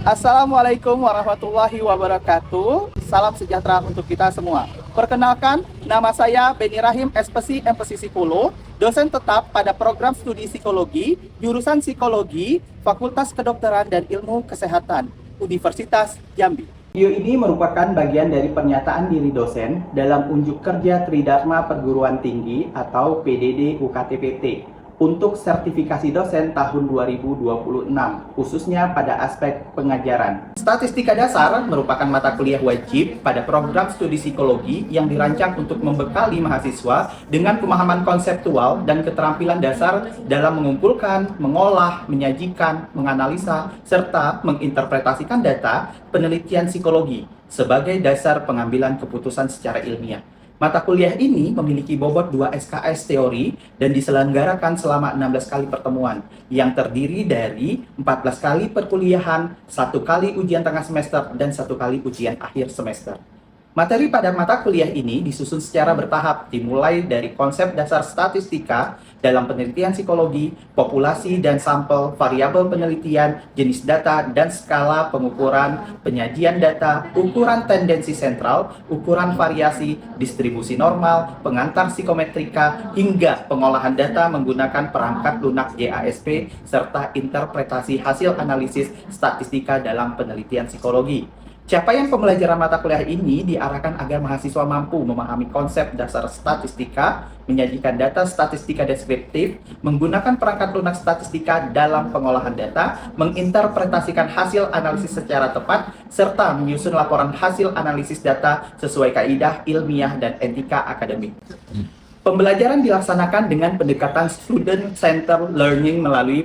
Assalamualaikum warahmatullahi wabarakatuh. Salam sejahtera untuk kita semua. Perkenalkan, nama saya Beni Rahim, SPC MPC Psipolo, dosen tetap pada program studi psikologi, jurusan psikologi, Fakultas Kedokteran dan Ilmu Kesehatan, Universitas Jambi. Video ini merupakan bagian dari pernyataan diri dosen dalam unjuk kerja Tridharma Perguruan Tinggi atau PDD UKT-PT untuk sertifikasi dosen tahun 2026, khususnya pada aspek pengajaran. Statistika dasar merupakan mata kuliah wajib pada program studi psikologi yang dirancang untuk membekali mahasiswa dengan pemahaman konseptual dan keterampilan dasar dalam mengumpulkan, mengolah, menyajikan, menganalisa, serta menginterpretasikan data penelitian psikologi sebagai dasar pengambilan keputusan secara ilmiah. Mata kuliah ini memiliki bobot 2 SKS teori dan diselenggarakan selama 16 kali pertemuan yang terdiri dari 14 kali perkuliahan, 1 kali ujian tengah semester, dan 1 kali ujian akhir semester. Materi pada mata kuliah ini disusun secara bertahap, dimulai dari konsep dasar statistika dalam penelitian psikologi, populasi dan sampel, variabel penelitian, jenis data dan skala pengukuran, penyajian data, ukuran tendensi sentral, ukuran variasi, distribusi normal, pengantar psikometrika, hingga pengolahan data menggunakan perangkat lunak JASP, serta interpretasi hasil analisis statistika dalam penelitian psikologi. Capaian pembelajaran mata kuliah ini diarahkan agar mahasiswa mampu memahami konsep dasar statistika, menyajikan data statistika deskriptif, menggunakan perangkat lunak statistika dalam pengolahan data, menginterpretasikan hasil analisis secara tepat, serta menyusun laporan hasil analisis data sesuai kaidah ilmiah dan etika akademik. Pembelajaran dilaksanakan dengan pendekatan student-centered learning melalui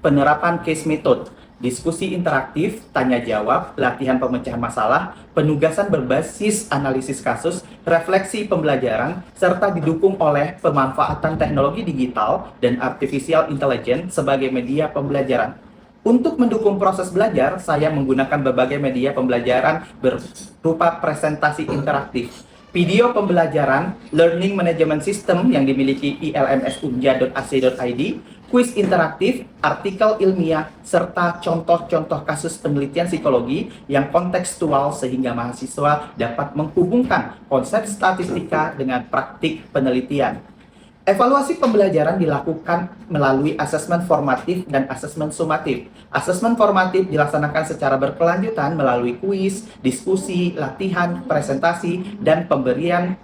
penerapan case method, diskusi interaktif, tanya jawab, latihan pemecahan masalah, penugasan berbasis analisis kasus, refleksi pembelajaran, serta didukung oleh pemanfaatan teknologi digital dan artificial intelligence sebagai media pembelajaran. Untuk mendukung proses belajar, saya menggunakan berbagai media pembelajaran berupa presentasi interaktif, video pembelajaran, learning management system yang dimiliki ilmsunja.ac.id, kuis interaktif, artikel ilmiah, serta contoh-contoh kasus penelitian psikologi yang kontekstual sehingga mahasiswa dapat menghubungkan konsep statistika dengan praktik penelitian. Evaluasi pembelajaran dilakukan melalui asesmen formatif dan asesmen sumatif. Asesmen formatif dilaksanakan secara berkelanjutan melalui kuis, diskusi, latihan, presentasi, dan pemberian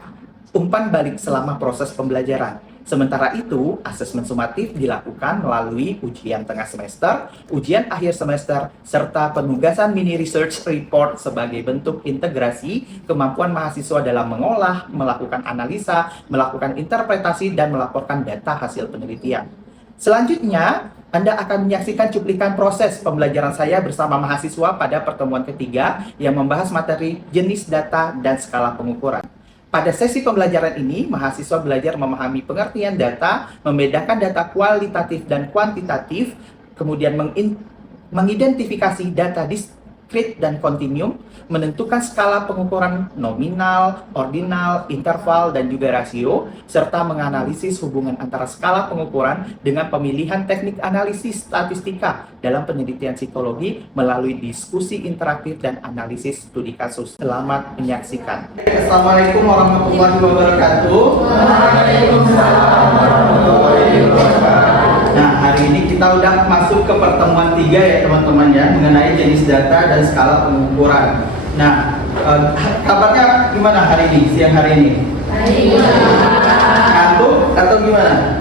umpan balik selama proses pembelajaran. Sementara itu, asesmen sumatif dilakukan melalui ujian tengah semester, ujian akhir semester, serta penugasan mini research report sebagai bentuk integrasi kemampuan mahasiswa dalam mengolah, melakukan analisa, melakukan interpretasi, dan melaporkan data hasil penelitian. Selanjutnya, Anda akan menyaksikan cuplikan proses pembelajaran saya bersama mahasiswa pada pertemuan ketiga yang membahas materi jenis data dan skala pengukuran. Pada sesi pembelajaran ini, mahasiswa belajar memahami pengertian data, membedakan data kualitatif dan kuantitatif, kemudian mengidentifikasi data diskrit dan kontinum, menentukan skala pengukuran nominal, ordinal, interval, dan juga rasio, serta menganalisis hubungan antara skala pengukuran dengan pemilihan teknik analisis statistika dalam penelitian psikologi melalui diskusi interaktif dan analisis studi kasus. Selamat menyaksikan. Assalamualaikum warahmatullahi wabarakatuh. Waalaikumsalam warahmatullahi wabarakatuh. Nah, hari ini kita udah masuk ke pertemuan 3 ya teman-teman ya, mengenai jenis data dan skala pengukuran. Nah, kabarnya gimana hari ini, siang hari ini? Ngantuk atau gimana?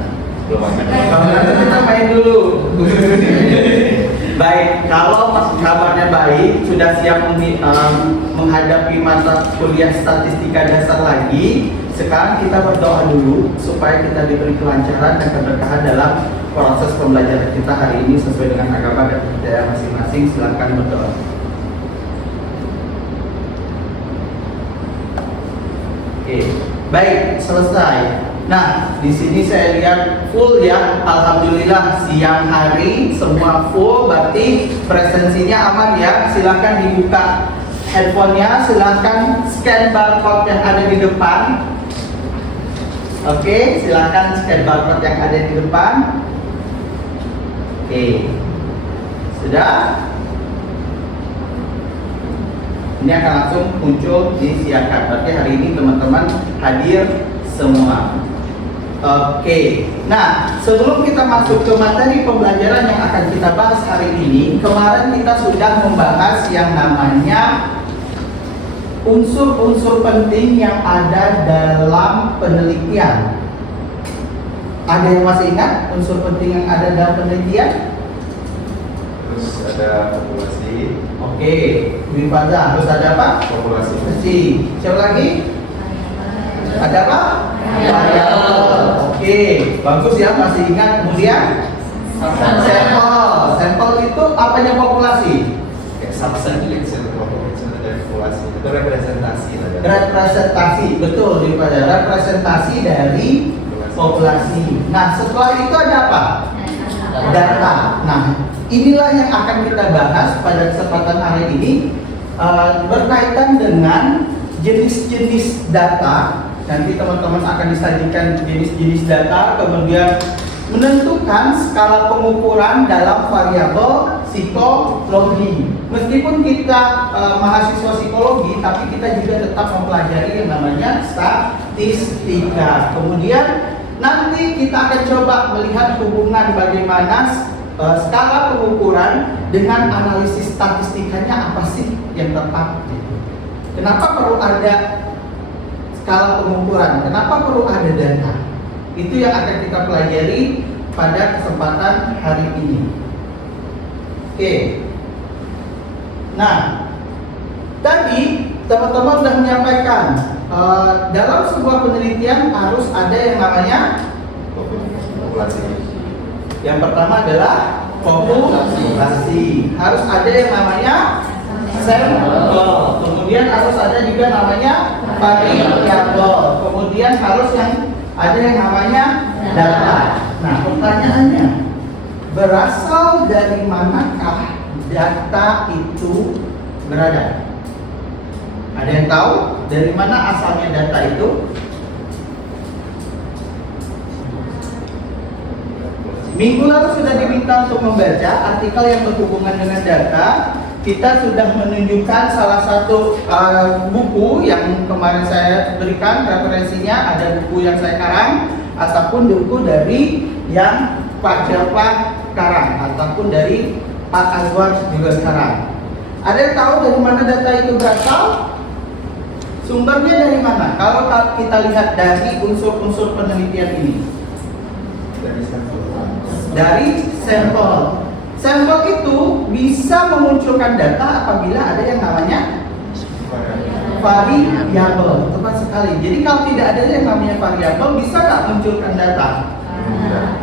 Kalau ngantuk kita main dulu. Baik, kalau kabarnya baik, sudah siap menghadapi mata kuliah statistika dasar lagi. Sekarang kita berdoa dulu supaya kita diberi kelancaran dan keberkahan dalam proses pembelajaran kita hari ini sesuai dengan agama dan budaya masing-masing. Silakan berdoa. Oke, baik, selesai. Nah, di sini saya lihat full ya. Alhamdulillah siang hari semua full, berarti presensinya aman ya. Silakan dibuka handphonenya, silakan scan barcode yang ada di depan. Oke, silakan scan barcode yang ada di depan. Oke, sudah. Ini akan langsung muncul disiarkan. Berarti hari ini teman-teman hadir semua. Oke. Nah, sebelum kita masuk ke materi pembelajaran yang akan kita bahas hari ini, kemarin kita sudah membahas yang namanya unsur-unsur penting yang ada dalam penelitian. Ada yang masih ingat unsur penting yang ada dalam penelitian? Terus ada populasi. Oke, Dwi Faza, harus ada apa? Populasi. Siapa lagi? Ada apa? Variabel. Oke, bagus ya, masih ingat. Kemudian sampel. Sampel itu apanya populasi? Kayak subset dari populasi. Itu representasi. Representasi, betul Dwi Faza. Representasi dari populasi. Nah, setelah itu ada apa? Data. Nah, inilah yang akan kita bahas pada kesempatan hari ini, berkaitan dengan jenis-jenis data. Nanti teman-teman akan disajikan jenis-jenis data, kemudian menentukan skala pengukuran dalam variabel psikologi. Meskipun kita mahasiswa psikologi, tapi kita juga tetap mempelajari yang namanya statistika. Kemudian nanti kita akan coba melihat hubungan bagaimana skala pengukuran dengan analisis statistikanya apa sih yang tepat. Kenapa perlu ada skala pengukuran? Kenapa perlu ada data? Itu yang akan kita pelajari pada kesempatan hari ini. Oke. Nah, tadi teman-teman sudah menyampaikan dalam sebuah penelitian harus ada yang namanya Populasi. yang pertama adalah populasi. Harus ada yang namanya sampel. Kemudian harus ada juga namanya variabel. Kemudian harus yang ada yang namanya data. Nah, pertanyaannya, berasal dari manakah data itu berada? Ada yang tahu dari mana asalnya data itu? Minggu lalu sudah diminta untuk membaca artikel yang berhubungan dengan data. Kita sudah menunjukkan salah satu buku yang kemarin saya berikan referensinya. Ada buku yang saya karang ataupun buku dari yang Pak Japa karang ataupun dari Pak Azwar juga karang. Ada yang tahu dari mana data itu berasal? Sumbernya dari mana? Kalau kita lihat dari unsur-unsur penelitian ini, Dari sampel. dari sampel. Sampel itu bisa memunculkan data apabila ada yang namanya variabel. Tepat sekali. Jadi kalau tidak ada yang namanya variabel, bisa nggak munculkan data?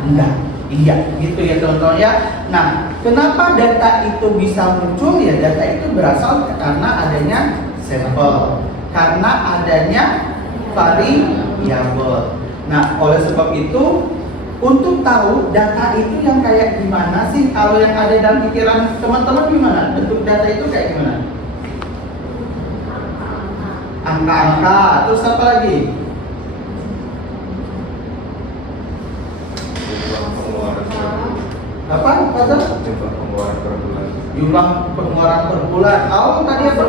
Enggak. Iya, gitu ya teman-teman ya. Nah, kenapa data itu bisa muncul? Ya, data itu berasal karena adanya sampel, karena adanya variabel. Nah, oleh sebab itu, untuk tahu data itu yang kayak gimana sih, kalau yang ada dalam pikiran teman-teman gimana? Bentuk data itu kayak gimana? Angka-angka, terus apa lagi? Jumlah pengeluaran per bulan. Apa? Apa? Jumlah pengeluaran per bulan. Jumlah pengeluaran per bulan. Oh, tadi apa?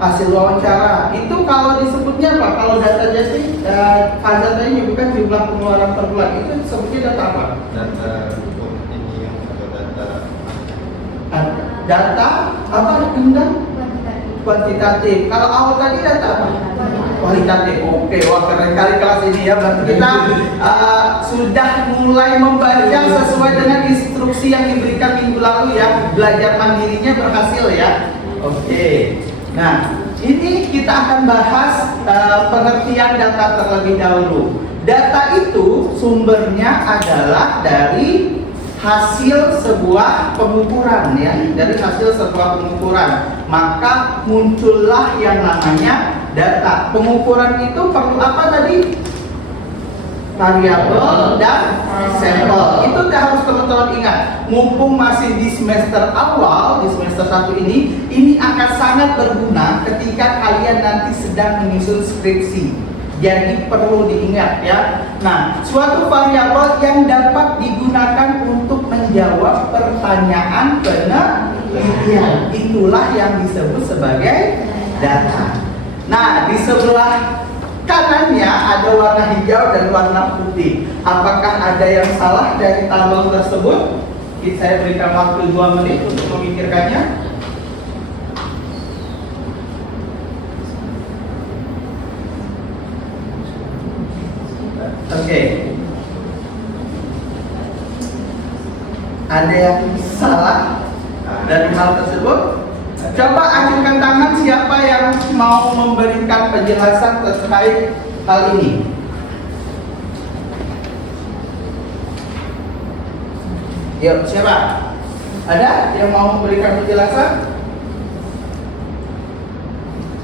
Hasil wawancara. Itu kalau disebutnya apa? Kalau data jadi Faza tadi menyebutkan jumlah pengeluaran per bulan. Itu disebutnya data apa? Data untuk ini yang atau data Data apa? Undang? Kuantitatif. Kalau awal tadi data apa? Kualitatif. Oke, wah keren kali kelas ini ya. Berarti kita sudah mulai membaca sesuai dengan instruksi yang diberikan minggu lalu ya. Belajar mandirinya berhasil ya. Oke. Nah, ini kita akan bahas pengertian data terlebih dahulu. Data itu sumbernya adalah dari hasil sebuah pengukuran ya, dari hasil sebuah pengukuran. Maka muncullah yang namanya data. Pengukuran itu perlu apa tadi? Variabel dan sampel. Itu harus teman-teman ingat. Mumpung masih di semester awal, di semester 1 ini akan sangat berguna ketika kalian nanti sedang menyusun skripsi. Jadi perlu diingat ya. Nah, suatu variabel yang dapat digunakan untuk menjawab pertanyaan penelitian, itulah yang disebut sebagai data. Nah, di sebelah kanannya ada warna hijau dan warna putih. Apakah ada yang salah dari tabel tersebut? Saya berikan waktu 2 menit untuk memikirkannya. Oke. Ada yang salah dari hal tersebut? Coba ajukan tangan siapa yang mau memberikan penjelasan terkait hal ini. Yuk, siapa? Ada yang mau memberikan penjelasan?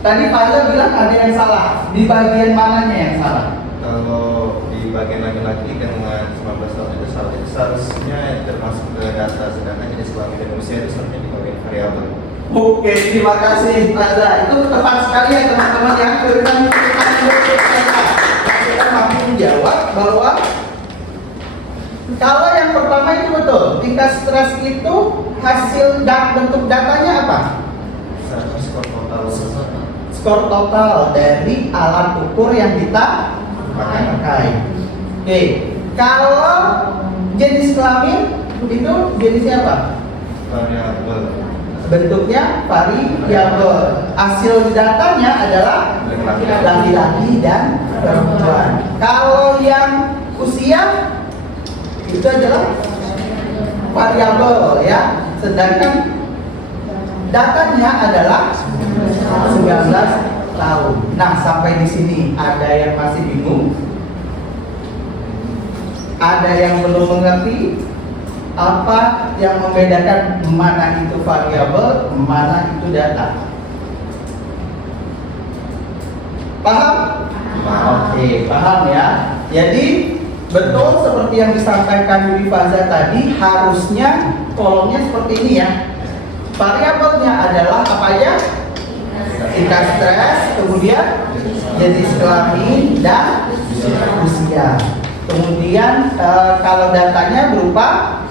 Tadi Fazal bilang ada yang salah. Di bagian mananya yang salah? Kalau di bagian laki-laki dengan 19 tahun itu seharusnya termasuk ke data, sedangkan jenis kelamin dan usia itu seharusnya dikawin variabel. Oke, terima kasih Fazal. Itu tepat sekali ya teman-teman yang berikan kita mampu menjawab bahwa kalau yang pertama itu betul, tingkat stres itu hasil bentuk datanya apa? Skor total. Skor total dari alat ukur yang kita pakai. Oke, kalau jenis kelamin itu jenisnya apa? Variabel. Bentuknya variabel. Hasil datanya adalah laki-laki dan perempuan. Kalau yang usia itu adalah variabel ya. Sedangkan datanya adalah 19 tahun. Nah, sampai di sini ada yang masih bingung? Ada yang belum mengerti apa yang membedakan mana itu variabel, mana itu data? Paham? Oke, paham ya. Jadi betul seperti yang disampaikan Yuri Faza tadi, harusnya kolomnya seperti ini ya. Variabelnya adalah apa ya? Tingkat stres, kemudian jenis kelamin dan usia. Kemudian kalau datanya berupa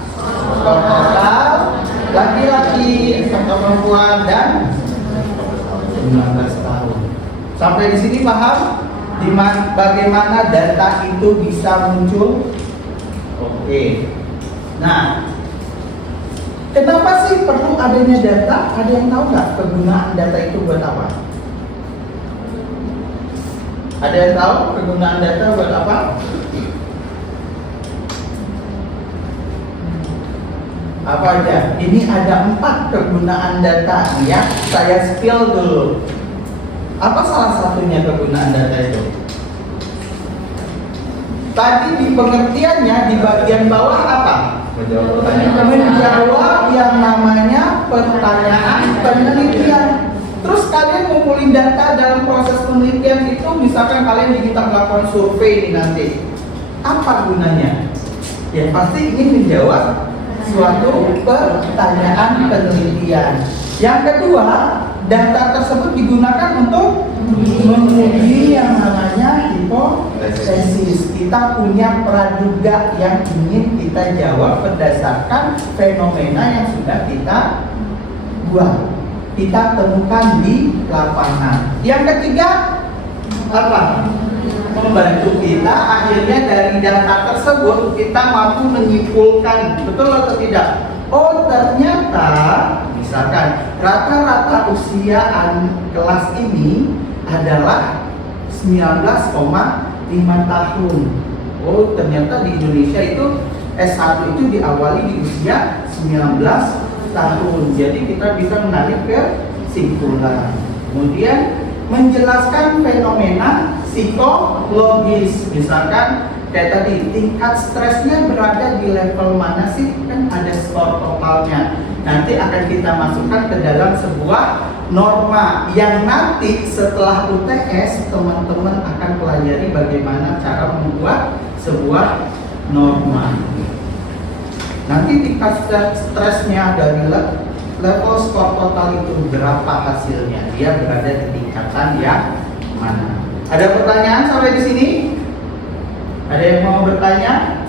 total laki-laki atau perempuan dan 19 tahun. Sampai di sini paham bagaimana data itu bisa muncul? Oke. Nah, kenapa sih perlu adanya data? Ada yang tahu nggak kegunaan data itu buat apa? Ada yang tahu kegunaan data buat apa? Apa aja? Ini ada 4 kegunaan data ya. Saya spill dulu. Apa salah satunya kegunaan data itu? Tadi di pengertiannya di bagian bawah apa? Menjawab pertanyaan. Menjawab yang namanya pertanyaan penelitian. Terus kalian ngumpulin data dalam proses penelitian itu, misalkan kalian diminta melakukan survei nanti, apa gunanya? Ya pasti ingin menjawab suatu pertanyaan penelitian. Yang kedua, data tersebut digunakan untuk menguji yang namanya hipotesis. Kita punya praduga yang ingin kita jawab berdasarkan fenomena yang sudah kita buat, kita temukan di lapangan. Yang ketiga apa? Membantu kita akhirnya dari data tersebut kita mampu menyimpulkan betul atau tidak. Oh ternyata misalkan rata-rata usia kelas ini adalah 19,5 tahun. Oh ternyata di Indonesia itu S1 itu diawali di usia 19 tahun. Jadi kita bisa menarik kesimpulan. Kemudian menjelaskan fenomena psikologis, misalkan kayak tadi tingkat stresnya berada di level mana sih, kan ada skor totalnya. Nanti akan kita masukkan ke dalam sebuah norma yang nanti setelah UTS teman-teman akan pelajari bagaimana cara membuat sebuah norma. Nanti tingkat stresnya dari level skor total itu berapa hasilnya, dia berada di tingkatan yang mana. Ada pertanyaan sampai di sini? Ada yang mau bertanya?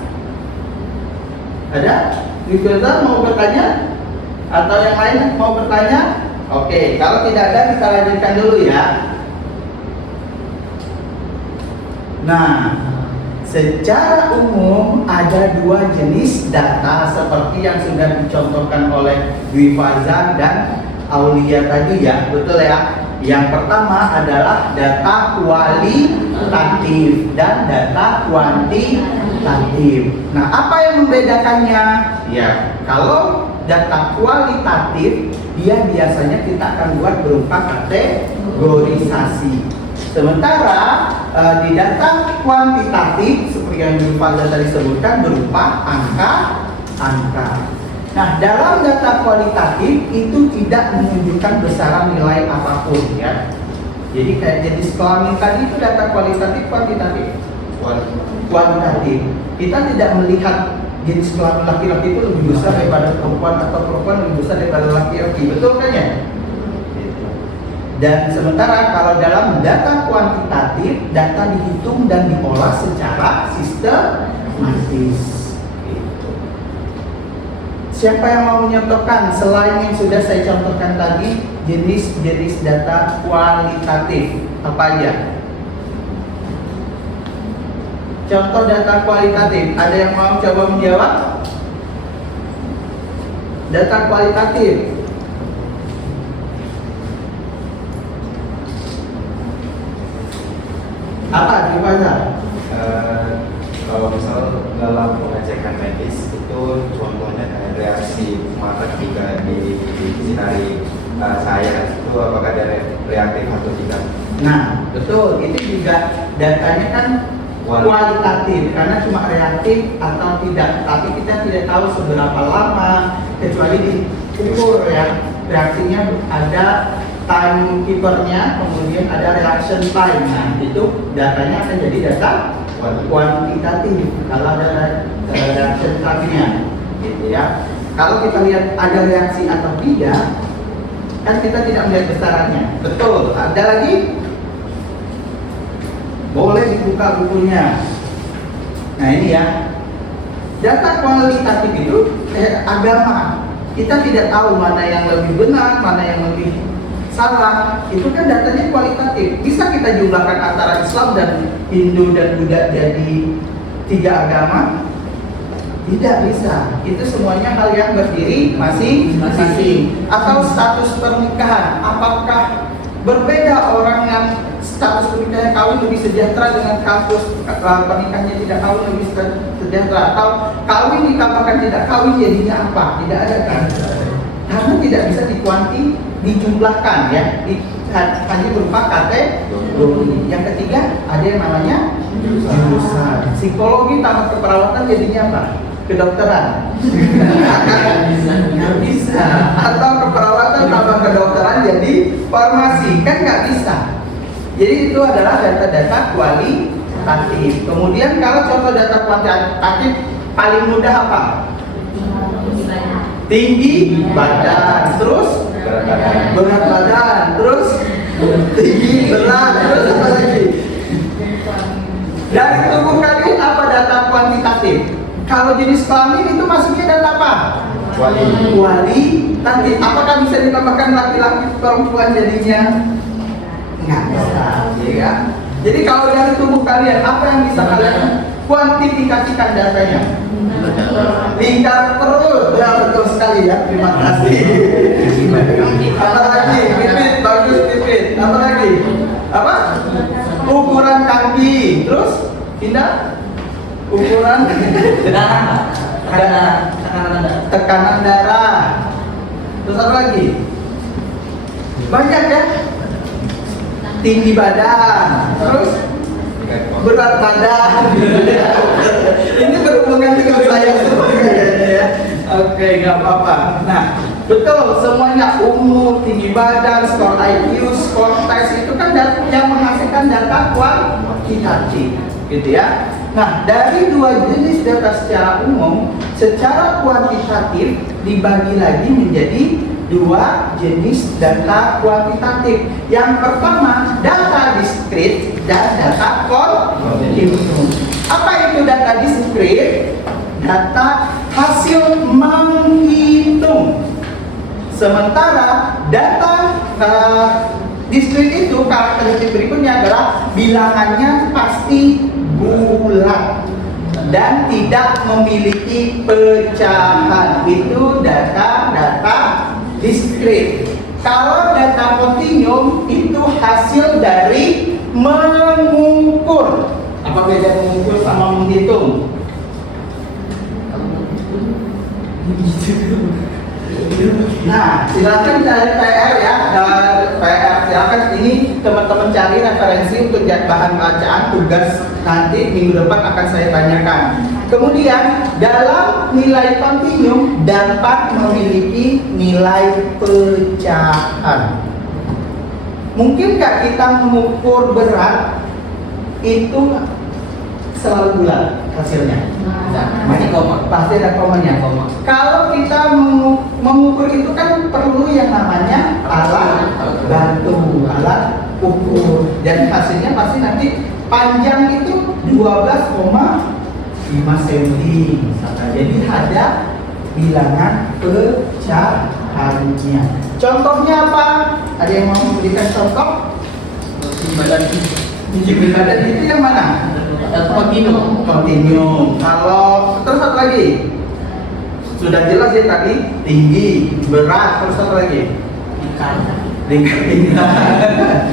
Ada? Di filter mau bertanya? Atau yang lain mau bertanya? Oke, kalau tidak ada kita lanjutkan dulu ya. Nah, secara umum ada dua jenis data seperti yang sudah dicontohkan oleh Dwi Fazan dan Aulia tadi ya, betul ya. Yang pertama adalah data kualitatif dan data kuantitatif. Nah, apa yang membedakannya? Ya, kalau data kualitatif dia biasanya kita akan buat berupa kategorisasi. Sementara di data kuantitatif seperti yang Dwi tadi sebutkan berupa angka-angka. Nah, dalam data kualitatif itu tidak menunjukkan besaran nilai apapun ya. Jadi kayak jenis kelamin tadi itu data kualitatif kuantitatif. Kuantitatif. Kita tidak melihat jenis kelamin laki-laki itu lebih besar daripada perempuan atau perempuan lebih besar daripada laki-laki, betul kan ya? Dan sementara kalau dalam data kuantitatif, data dihitung dan diolah secara sistematis. Siapa yang mau menyontohkan selain yang sudah saya contohkan tadi jenis-jenis data kualitatif apa aja? Contoh data kualitatif, ada yang mau coba menjawab? Data kualitatif. Apa gimana? Kalau misal dalam pengecekan medis itu contohnya kayak reaksi mata ketika disinari saya itu apakah ada reaktif atau tidak? Nah, betul. Itu juga datanya kan kualitatif karena cuma reaktif atau tidak, tapi kita tidak tahu seberapa lama kecuali diukur ya. Reaksinya ada timekeepernya, kemudian ada reaction time. Nah, itu datanya akan jadi data kuantitatif kalau ada reaction time-nya, gitu ya. Kalau kita lihat ada reaksi atau tidak, kan kita tidak melihat besarannya. Betul. Ada lagi? Boleh dibuka bukunya. Nah ini ya, data kualitatif itu agama. Kita tidak tahu mana yang lebih benar, mana yang lebih salah. Itu kan datanya kualitatif. Bisa kita jumlahkan antara Islam dan Hindu dan Buddha jadi 3 agama? Tidak bisa. Itu semuanya hal yang berdiri masing-masing. Atau status pernikahan, apakah berbeda orang yang status pernikahannya kawin lebih sejahtera dengan status pernikahannya tidak kawin lebih sejahtera, atau kawin ditambahkan tidak kawin jadinya apa? Tidak ada kan? Karena tidak bisa dijumlahkan ya, hanya berupa kategori. Yang ketiga ada yang namanya jurusan. Psikologi tambah keperawatan jadinya apa? Kedokteran. Nggak bisa. Atau keperawatan tambah kedokteran jadi farmasi, kan nggak bisa. Jadi itu adalah data-data kualitatif. Kemudian kalau contoh data kuantitatif paling mudah apa? Tinggi badan, terus berat badan, terus tinggi berat, terus apa lagi? Dari tubuh kalian apa data kuantitatif? Kalau jenis kelamin itu masuknya data apa? Kualitatif. Apakah bisa ditambahkan laki-laki perempuan jadinya? Nggak bisa, ya. Jadi kalau dari tubuh kalian apa yang bisa kalian kuantifikasikan datanya? Lingkar perut, ya betul sekali ya. Terima kasih. Apa lagi? Pipit, bagus pipit. Apa lagi? Apa? Ukuran kaki. Terus pindah? Ukuran tekanan darah. Terus apa lagi? Banyak ya. Tinggi badan, terus berat badan. Ini berhubungan dengan saya sebenarnya ya. Oke, nggak apa-apa. Nah, betul semuanya umur, tinggi badan, skor IQ, skor tes itu kan yang menghasilkan data kuantitatif, gitu ya. Nah, dari dua jenis data secara umum, secara kuantitatif dibagi lagi menjadi dua jenis data kuantitatif. Yang pertama data diskrit dan data kontinus. Apa itu data diskrit? Data hasil menghitung. Sementara data Diskrit itu karakteristik berikutnya adalah bilangannya pasti bulat dan tidak memiliki pecahan. Itu data diskrit. Kalau data kontinum itu hasil dari mengukur. Apa beda mengukur sama menghitung? Nah, silakan cari PR ya, PR silakan ini teman-teman cari referensi untuk bahan bacaan tugas nanti minggu depan akan saya tanyakan. Kemudian dalam nilai kontinum dapat memiliki nilai pecahan. Mungkinkah kita mengukur berat itu selalu bulat hasilnya? Pasti ada komanya. Kalau kita mengukur itu kan perlu yang namanya alat bantu, alat ukur. Jadi hasilnya pasti nanti panjang itu 12,5 cm. Jadi ada bilangan pecahannya. Contohnya apa? Ada yang mau memberikan contoh? Tinggi badan itu yang mana? Kontinum. Kalau terus satu lagi, sudah jelas ya tadi tinggi, berat, terus satu lagi.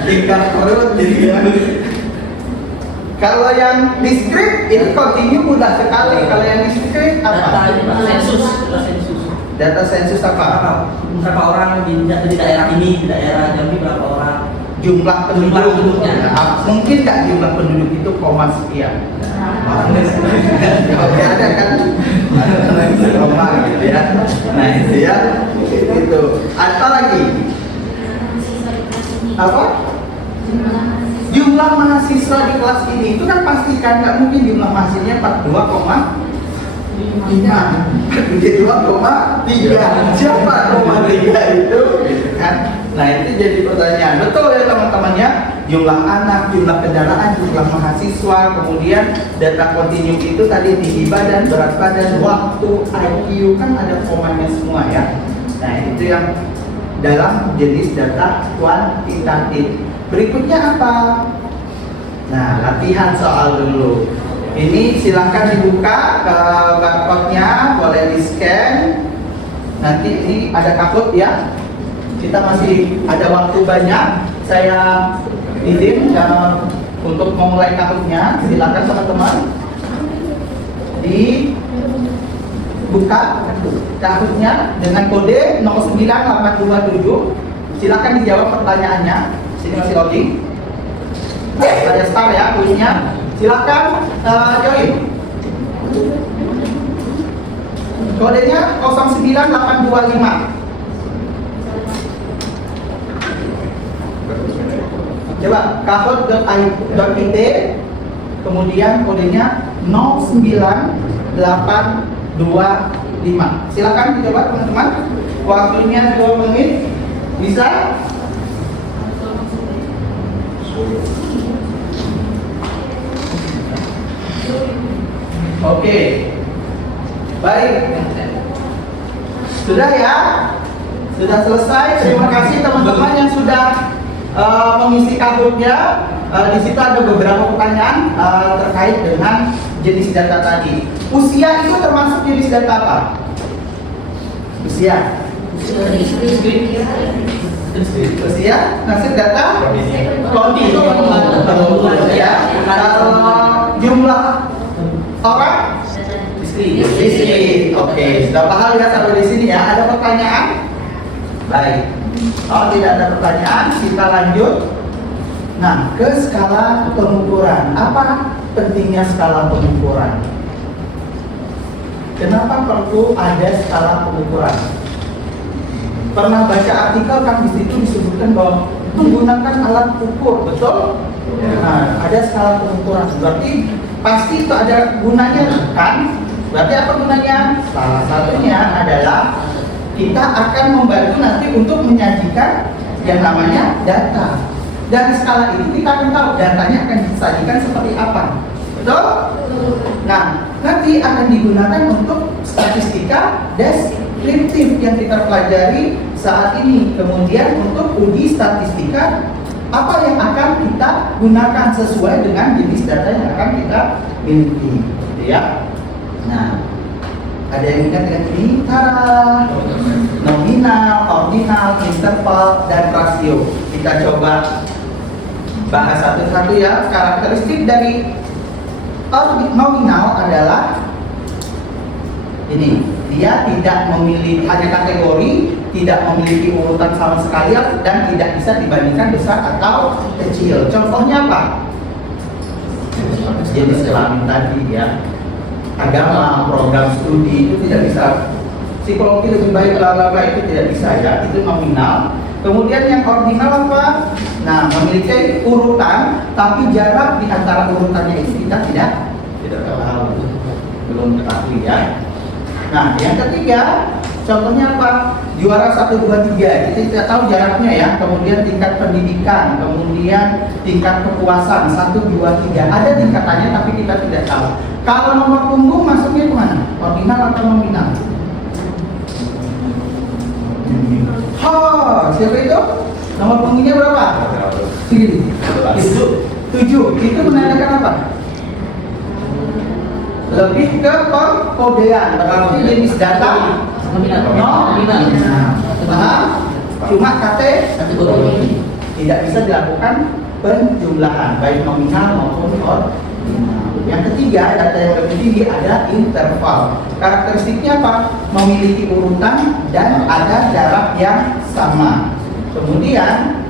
Lingkar perut. Kalau yang diskrit itu kontinum mudah sekali. Kalau yang diskrit apa? Data sensus apa? Berapa orang di daerah ini, di daerah Jambi berapa orang? Jumlah penduduk. Penduduknya. Mungkin nggak jumlah penduduk itu koma sekian? Oke, ada kan? Koma gitu ya. Nah itu ya. Itu. Apa lagi? Apa? Jumlah mahasiswa di kelas ini itu kan pastikan nggak mungkin jumlah mahasiswanya 42,5. Jadi 2,3. Siapa 0,3 itu? Kan? Nah itu jadi pertanyaan. Betul ya teman-teman ya. Jumlah anak, jumlah kendaraan, jumlah mahasiswa, kemudian data kontinum itu tadi tinggi badan, berat badan, waktu, IQ kan ada komanya semua ya. Nah itu yang dalam jenis data kuantitatif. Berikutnya apa? Nah latihan soal dulu. Ini silahkan dibuka barcode-nya, boleh di scan. Nanti ini ada kaput ya. Kita masih ada waktu banyak. Saya izin untuk memulai kaputnya. Silakan teman-teman dibuka kaputnya dengan kode 09827. Silakan dijawab pertanyaannya. Sini masih loading. Ada star ya kuisnya. Silakan join. Kodenya 09825. Coba kahot.it, kemudian kodenya 09825. Silakan dicoba teman-teman. Waktunya 2 menit. Bisa? Oke. Baik. Sudah ya? Sudah selesai. Terima kasih teman-teman yang sudah mengisi kabutnya. Di situ ada beberapa pertanyaan terkait dengan jenis data tadi. Usia itu termasuk jenis data apa? Usia. Usia masuk data kontinum ya. Kalau jumlah orang diskrit. Oke, sudah paham ya sampai di sini ya. Ada pertanyaan? Baik. Kalau tidak ada pertanyaan, kita lanjut. Nah, ke skala pengukuran. Apa pentingnya skala pengukuran? Kenapa perlu ada skala pengukuran? Pernah baca artikel kan di situ disebutkan bahwa menggunakan alat ukur, betul? Nah, ada skala pengukuran. Berarti pasti itu ada gunanya kan? Berarti apa gunanya? Salah satunya adalah kita akan membantu nanti untuk menyajikan yang namanya data. Dari skala ini kita akan tahu datanya akan disajikan seperti apa. Betul? Nah, nanti akan digunakan untuk statistika deskriptif yang kita pelajari saat ini. Kemudian untuk uji statistika, apa yang akan kita gunakan sesuai dengan jenis data yang akan kita miliki, gitu ya. Nah, ada yang ingat dengan ini? Tara, nominal, ordinal, interval, dan rasio. Kita coba bahas satu-satu ya. Karakteristik dari nominal adalah ini, dia tidak memiliki hanya kategori, tidak memiliki urutan sama sekali, dan tidak bisa dibandingkan besar atau kecil. Contohnya apa? Jenis kelamin tadi ya, agama, program studi itu tidak bisa. Psikologi lebih baik, itu tidak bisa ya, itu nominal. Kemudian yang ordinal apa? Nah, memiliki urutan, tapi jarak di antara urutannya itu kita tidak tahu, belum ketahui ya. Nah, yang ketiga, contohnya apa? Juara 1, 2, 3, kita tidak tahu jaraknya ya. Kemudian tingkat pendidikan, kemudian tingkat kepuasan 1, 2, 3. Ada tingkatannya tapi kita tidak tahu. Kalau nomor punggung masuknya kemana? Ordinal atau nominal? Siapa itu? Nomor punggungnya berapa? Segini. 7. Itu menandakan apa? Lebih ke perkodean, berarti jenis data nominal. Paham? Cuma kategori, tidak bisa dilakukan penjumlahan baik nominal maupun ordinal. Yang ketiga, data yang lebih tinggi ada interval. Karakteristiknya apa? Memiliki urutan dan ada jarak yang sama. Kemudian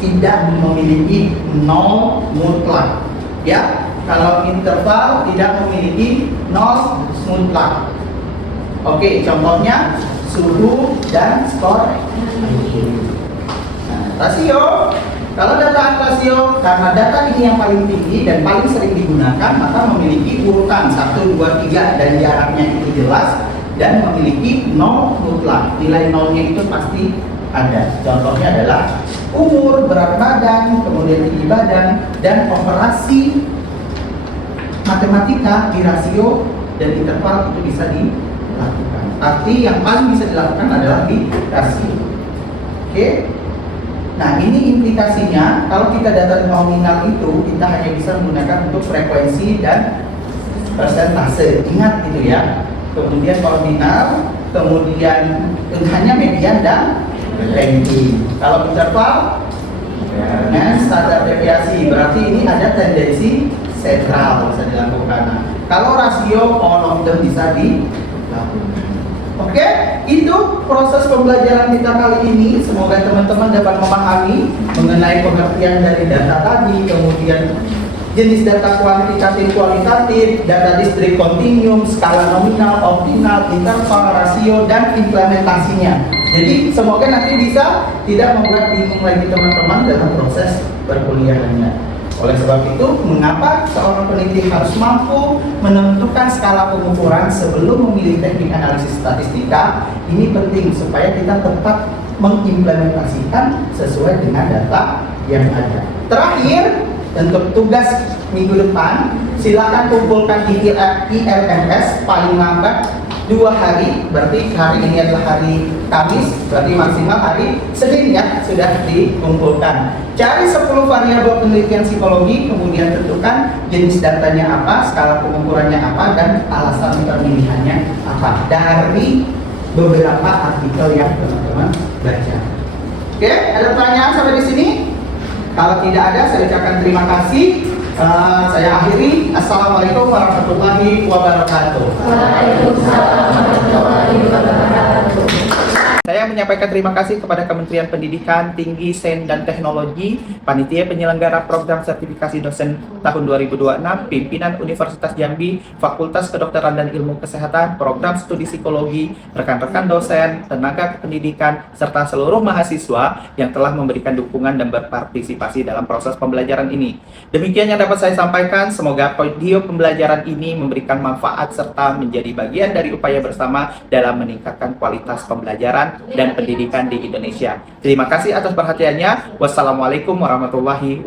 tidak memiliki nol mutlak. Ya, kalau interval tidak memiliki nol mutlak. Oke, contohnya suhu dan skor. Nah, rasio. Kalau data rasio, karena data ini yang paling tinggi dan paling sering digunakan, maka memiliki urutan 1, 2, 3 dan jaraknya itu jelas dan memiliki nol mutlak. Nilai nolnya itu pasti ada. Contohnya adalah umur, berat badan, kemudian tinggi badan, dan operasi matematika di rasio dan interval itu bisa dilakukan. Arti yang paling bisa dilakukan adalah di rasio. Oke. Nah, ini implikasinya kalau kita data nominal itu kita hanya bisa menggunakan untuk frekuensi dan persentase. Ingat gitu ya. Kemudian ordinal, kemudian hanya median dan ranking. Kalau interval dengan standar deviasi, berarti ini ada tendensi sentral bisa dilakukan. Kalau rasio all of them bisa dilakukan. Oke, itu proses pembelajaran kita kali ini. Semoga teman-teman dapat memahami mengenai pengertian dari data tadi, kemudian jenis data kuantitatif, kualitatif, data distrik kontinum, skala nominal, ordinal, interval, rasio, dan implementasinya. Jadi semoga nanti bisa tidak membuat bingung lagi teman-teman dalam proses perkuliahannya. Oleh sebab itu, mengapa seorang peneliti harus mampu menentukan skala pengukuran sebelum memilih teknik analisis statistika? Ini penting supaya kita tetap mengimplementasikan sesuai dengan data yang ada. Terakhir, untuk tugas minggu depan, silakan kumpulkan ILMS paling lambat 2 hari, berarti hari ini adalah hari Kamis, berarti maksimal hari Senin ya, sudah dikumpulkan. Cari 10 variabel penelitian psikologi, kemudian tentukan jenis datanya apa, skala pengukurannya apa, dan alasan pemilihannya apa dari beberapa artikel yang teman-teman baca. Oke, ada pertanyaan sampai di sini? Kalau tidak ada, saya ucapkan terima kasih. Saya akhiri. Assalamualaikum warahmatullahi wabarakatuh. Waalaikumsalam warahmatullahi wabarakatuh. Saya menyampaikan terima kasih kepada Kementerian Pendidikan Tinggi, Sains dan Teknologi, Panitia Penyelenggara Program Sertifikasi Dosen tahun 2026, Pimpinan Universitas Jambi, Fakultas Kedokteran dan Ilmu Kesehatan, Program Studi Psikologi, rekan-rekan dosen, tenaga kependidikan, serta seluruh mahasiswa yang telah memberikan dukungan dan berpartisipasi dalam proses pembelajaran ini. Demikian yang dapat saya sampaikan. Semoga video pembelajaran ini memberikan manfaat serta menjadi bagian dari upaya bersama dalam meningkatkan kualitas pembelajaran dan pendidikan di Indonesia. Terima kasih atas perhatiannya. Wassalamualaikum warahmatullahi wabarakatuh.